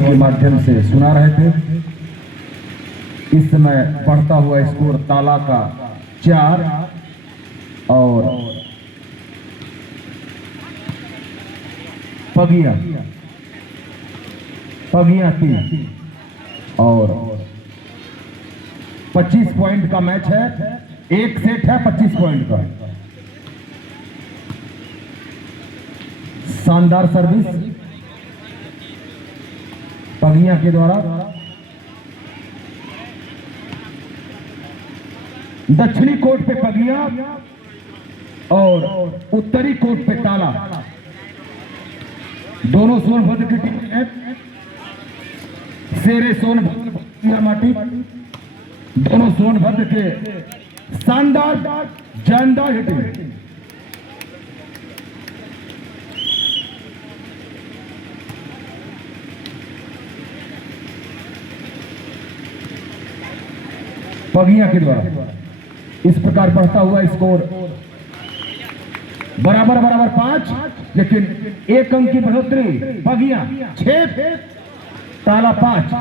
Recording के माध्यम से सुना रहे थे। इस समय बढ़ता हुआ स्कोर ताला का 4 और पगिया 3 और 25 पॉइंट का मैच है। एक सेट है 25 पॉइंट का। शानदार सर्विस पगिया के द्वारा। दक्षिणी कोर्ट पे पगिया और उत्तरी कोर्ट पे ताला। दोनों सोनभद्र की टीम है। शेरे सोनभद्र माटी दोनों सोनभद्र के शानदार जानदार हिटिंग। पगिया के द्वारा इस प्रकार बढ़ता हुआ स्कोर बराबर 5, लेकिन 1 अंक की बढ़ोतरी। पगिया 6 ताला 5।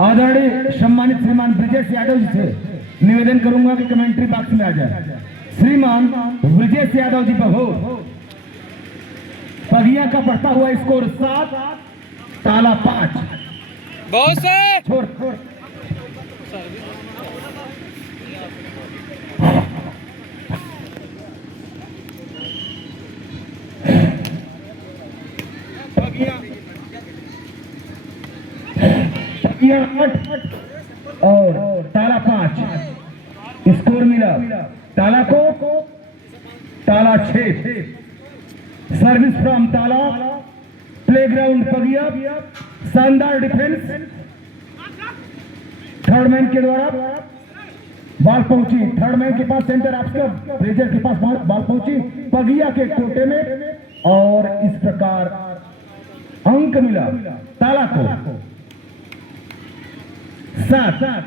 आदरणीय सम्मानित श्रीमान ब्रिजेश यादव जी से निवेदन करूंगा कि कमेंट्री बॉक्स में आ जाए। श्रीमान ब्रिजेश यादव जी बहोर। पगिया का बढ़ता हुआ स्कोर 7 ताला 5। बहुत से छोड़ पगिया 8 और ताला 5 स्कोर मिला ताला को। ताला 6 सर्विस फ्रॉम ताला। प्लेग्राउंड पगिया। शानदार डिफेंस थर्ड मैन के द्वारा। बॉल पहुंची थर्ड मैन के पास, सेंटर आपके ब्रेजर के पास बॉल पहुंची पगिया के कोटे में और इस प्रकार अंक मिला ताला को। 7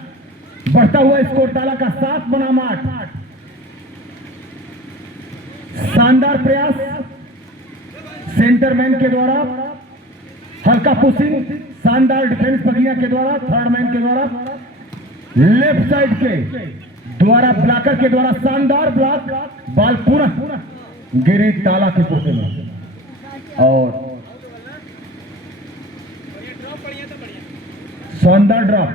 बढ़ता हुआ स्कोर ताला का 7 बनाम 8। शानदार प्रयास सेंटर मैन के द्वारा। हल्का पुशिंग शानदार डिफेंस पगिया के द्वारा। थर्ड मैन के द्वारा लेफ्ट साइड के द्वारा ब्लॉकर के द्वारा शानदार ब्लॉक। बॉल पूरा गिरी ताला के कोटे में और शानदार ड्रॉप।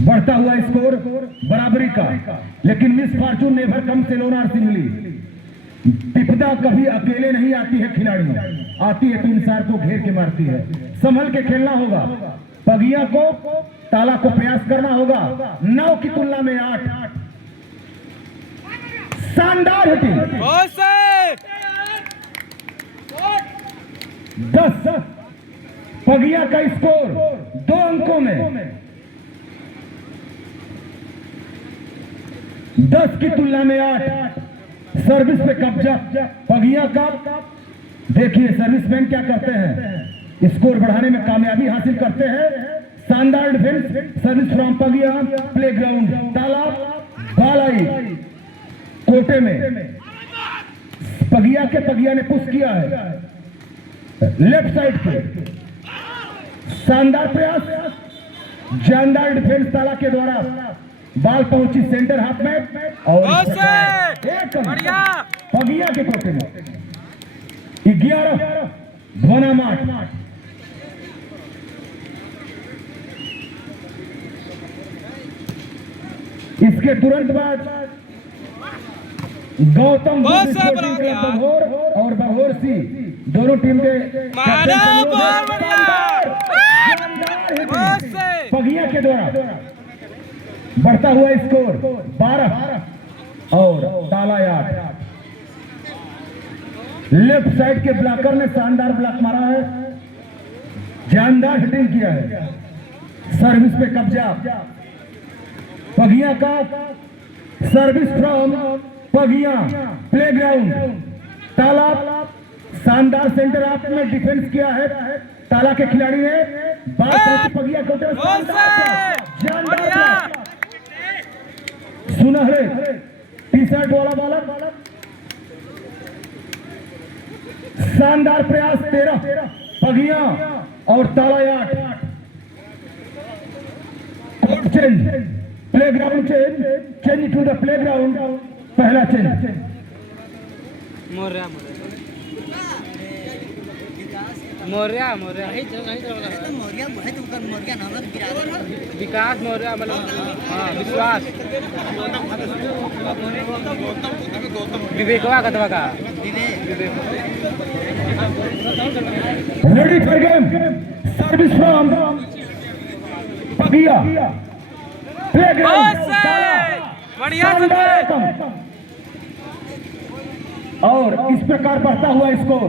बढ़ता हुआ स्कोर बराबरी का, लेकिन मिस फॉर्चून नेवर कम से लोनार सिंगली। विपदा कभी अकेले नहीं आती है खिलाड़ी में, आती है तो इंसान को घेर के मारती है। संभल के खेलना होगा। पगिया को ताला को प्रयास करना होगा। 9 की तुलना में 8। शानदार हिटिंग। 10 पगिया का स्कोर 2 अंकों में। 10 की तुलना में 8। सर्विस पे कब्जा पगिया का। देखिए सर्विसमैन क्या करते हैं, स्कोर बढ़ाने में कामयाबी हासिल करते हैं। शानदार defence service from Pagiya. Playground ताला। बॉल आई कोटे में। पगिया ने पुश किया है लेफ्ट साइड पे। शानदार प्रयास जानदार डिफेंस ताला के द्वारा। बॉल पहुंची सेंटर हाफ में और एक पगिया के कोटे में। 11 बनाम 8। इसके तुरंत बाद गौतम बघोर और बघोर सी दोनों टीम के पगिया के द्वारा बढ़ता हुआ स्कोर 12 और ताला 8। लेफ्ट साइड के ब्लॉकर ने शानदार ब्लॉक मारा है, जानदार हिटिंग किया है। सर्विस पे कब्जा पगिया का। Service from Pagiya. प्लेग्राउंड ताला। शानदार सेंटर आप में डिफेंस किया है ताला के खिलाड़ी ने। बात पगिया को सुनहरे टी शर्ट वाला बालक शानदार प्रयास 13 पगिया और ताला 8। Change, playground change to the playground. पहला चेंज। मोर्या विकास मौर्य मतलब हाँ विश्वास विवेकवा कतवा का ready for game. Service from Pagiya playground. और इस प्रकार बढ़ता हुआ स्कोर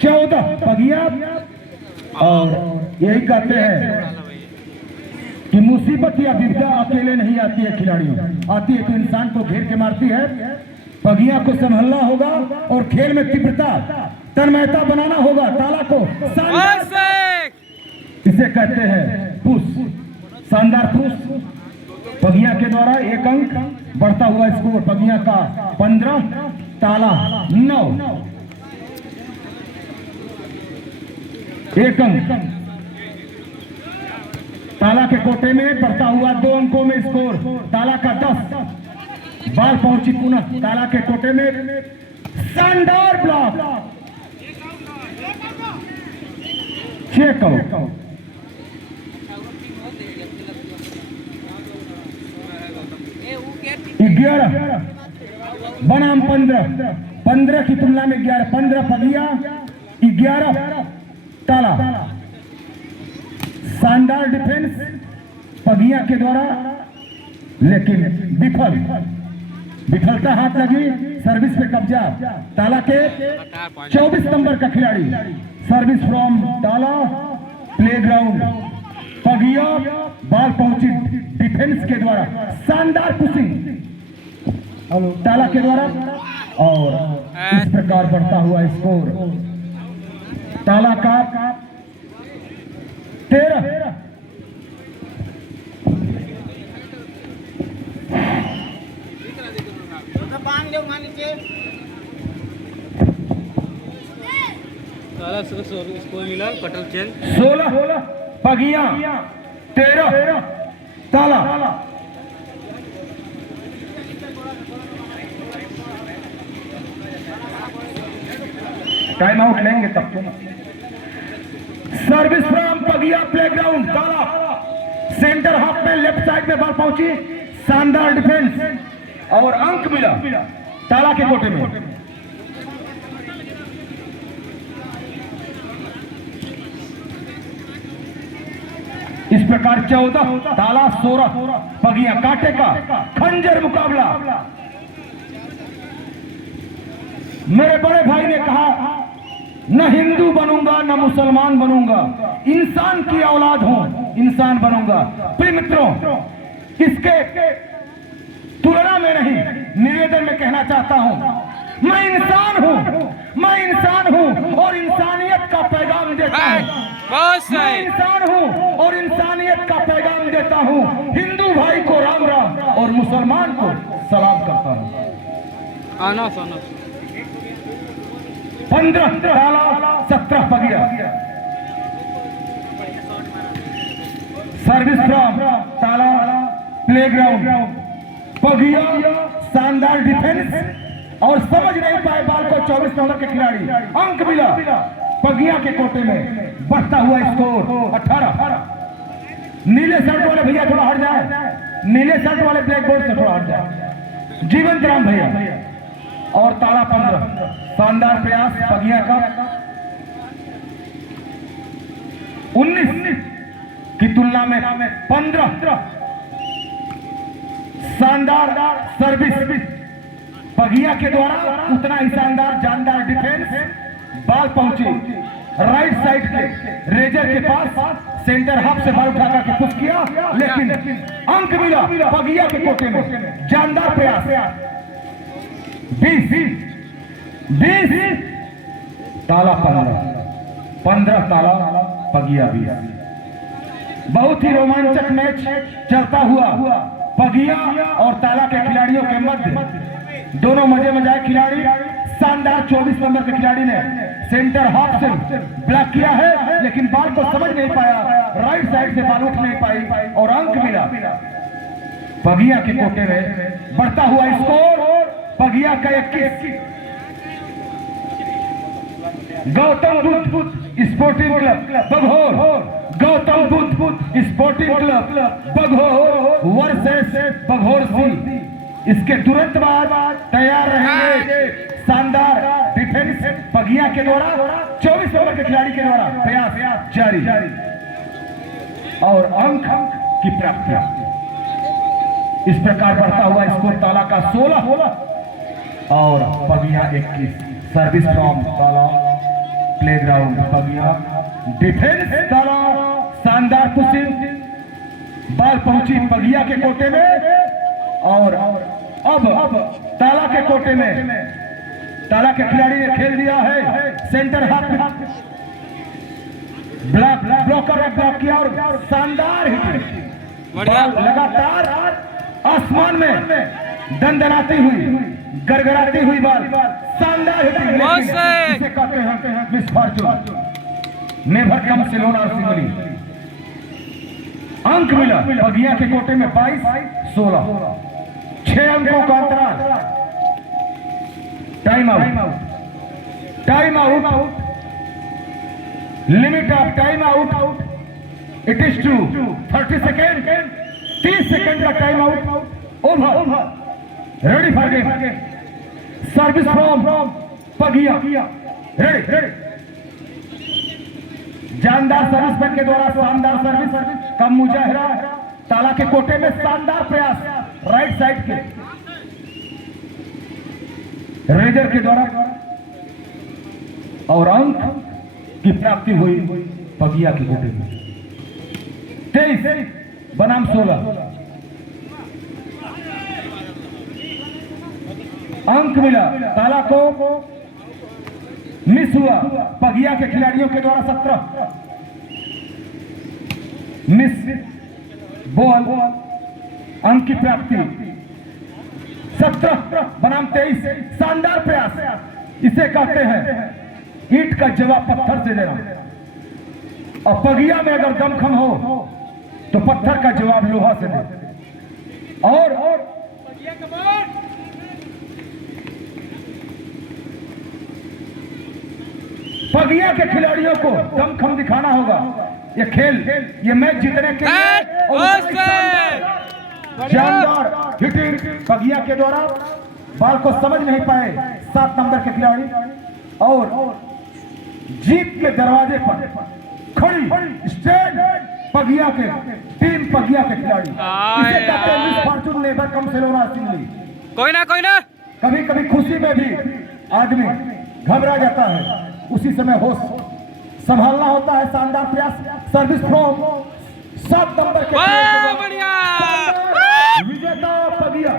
14 पगिया। और यही कहते हैं कि मुसीबत या विपदा अकेले नहीं आती है खिलाड़ियों, आती है तो इंसान को घेर के मारती है। पगिया को संभलना होगा और खेल में तीव्रता तन्मयता बनाना होगा। ताला को इसे कहते हैं पुश, शानदार पुश। पगिया के द्वारा 1 अंक, बढ़ता हुआ स्कोर पगिया का 15, ताला 9। 1 अंक ताला के कोटे में, बढ़ता हुआ 2 अंकों में स्कोर ताला का 10। बाल पहुंची पुनः ताला के कोटे में। शानदार ब्लॉक, चेकआउट। 11 बनाम 15 की तुलना में 11। 15 पगिया, 11 ताला। शानदार डिफेंस पगिया के द्वारा, लेकिन विफलता हाथ लगी। सर्विस पे कब्जा ताला के 24 नंबर का खिलाड़ी। सर्विस फ्रॉम ताला प्लेग्राउंड पगिया। बाल पहुंची डिफेंस के द्वारा, शानदार पुशिंग ताला के द्वारा। और इस प्रकार बढ़ता हुआ स्कोर ताला का 13। मिला कटल चेंज। 16 पगिया, 13 ताला। टाइम आउट लेंगे तब तो। सर्विस फ्रॉम पगिया प्लेग्राउंड ताला। सेंटर हाफ में लेफ्ट साइड में बॉल पहुंची, शानदार डिफेंस और अंक मिला ताला के कोटे में। इस प्रकार 14 ताला 16 पगिया। कांटे का खंजर मुकाबला। मेरे बड़े भाई ने कहा, न हिंदू बनूंगा न मुसलमान बनूंगा, इंसान की औलाद हूं, इंसान बनूंगा। प्रिय मित्रों, इसके तुलना में नहीं, निवेदन में कहना चाहता हूं, मैं इंसान हूं और इंसानियत का पैगाम देता हूं। मैं इंसान हूं और इंसानियत का पैगाम देता हूं। हिंदू भाई को राम राम और मुसलमान को सलाम करता हूं। 15 ताला 17 पगिया। सर्विस फ्रॉम ताला प्लेग्राउंड पगिया। शानदार डिफेंस और समझ नहीं पाए बाल को 24 नंबर के खिलाड़ी। अंक मिला पगिया के कोटे में। बढ़ता हुआ स्कोर 18। नीले शर्ट वाले भैया थोड़ा हट जाए, नीले शर्ट वाले ब्लैक बोर्ड से थोड़ा हट जाए। जीवंत राम भैया। और ताला 15। शानदार प्रयास पगिया का। 19 की तुलना में 15। शानदार सर्विस पगिया के द्वारा, उतना ही शानदार जानदार डिफेंस। बाल पहुंची राइट साइड के रेजर के पास, सेंटर हाफ से बाल उठा करके पुश किया, लेकिन अंक मिला पगिया के कोटे में। जानदार प्रयास। 20 ताला 15 ताला पगिया 20। बहुत ही रोमांचक मैच चलता हुआ पगिया और ताला के खिलाड़ियों के मध्य। दोनों मजे मजाए खिलाड़ी। शानदार 24 नंबर के खिलाड़ी ने सेंटर हाफ से ब्लॉक किया है, लेकिन बॉल को समझ नहीं पाया, राइट साइड से बॉल उठ नहीं पाई और अंक मिला। पगिया के कोटे में बढ़ता हुआ स्कोर, पगिया का 21, Gautam Buddha sporting club Baghor, Gautam Buddha sporting club Baghor versus Baghor C. इसके तुरंत बाद तैयार रहेंगे शानदार डिफेंस पगिया के द्वारा, 24 नंबर के खिलाड़ी के द्वारा प्रयास जारी और अंक की प्राप्ति। इस प्रकार बढ़ता हुआ स्कोर ताला का 16 और पगिया 21। सर्विस फ्रॉम ताला प्लेग्राउंड पगिया, डिफेंस ताला, शानदार पुशिंग, बॉल पहुंची पगिया के कोटे में और अब ताला के कोटे में ताला के खिलाड़ी ने खेल दिया है सेंटर हाफ, ब्लॉकर ने ब्लॉक किया और शानदार हिट, लगातार आसमान में दंदनाती हुई, गड़गड़ाती हुई बॉल, शानदार हिटिंग। इसे कहते हैं मिस फॉर्चून, नेवर कम सिलोना सिंगली। अंक मिला पगिया के कोटे में 22-16, 6 अंकों का अंतराल। Time out, limit of time out, it is to 30 second, 30 second का time out. Over, ready for game, service from Pagiya, ready. जानदार सर्विसमैन के द्वारा शानदार सर्विस का मुजाहिरा, ताला के कोटे में शानदार प्रयास राइट साइड के रेजर के द्वारा और अंक की प्राप्ति हुई पगिया के कोटे में। 23 बनाम 16 अंक मिला ताला को, मिस हुआ पगिया के खिलाड़ियों के द्वारा 17 मिस बॉल, अंक की प्राप्ति 17 बनाम 23। शानदार प्रयास, इसे कहते हैं ईंट का जवाब पत्थर से देना। और पगिया में अगर दमखम हो तो पत्थर का जवाब लोहा से दे। और पगिया के खिलाड़ियों को दमखम दिखाना होगा। ये खेल, ये मैच जीतने के लिए शानदार हिटिंग पगिया के द्वारा, बॉल को समझ नहीं पाए 7 नंबर के खिलाड़ी और जीत के दरवाजे पर खड़ी स्टैंड पगिया के टीम पगिया के खिलाड़ी। इसे कहते हैं मिस फॉर्चून, नेवर कम सिलोना सिंगली। कोई ना कभी कभी खुशी में भी आदमी घबरा जाता है, उसी समय होश संभालना होता है। शानदार प्रयास, सर्विस फ्रॉम 7 नंबर के बढ़िया विजेता पगिया।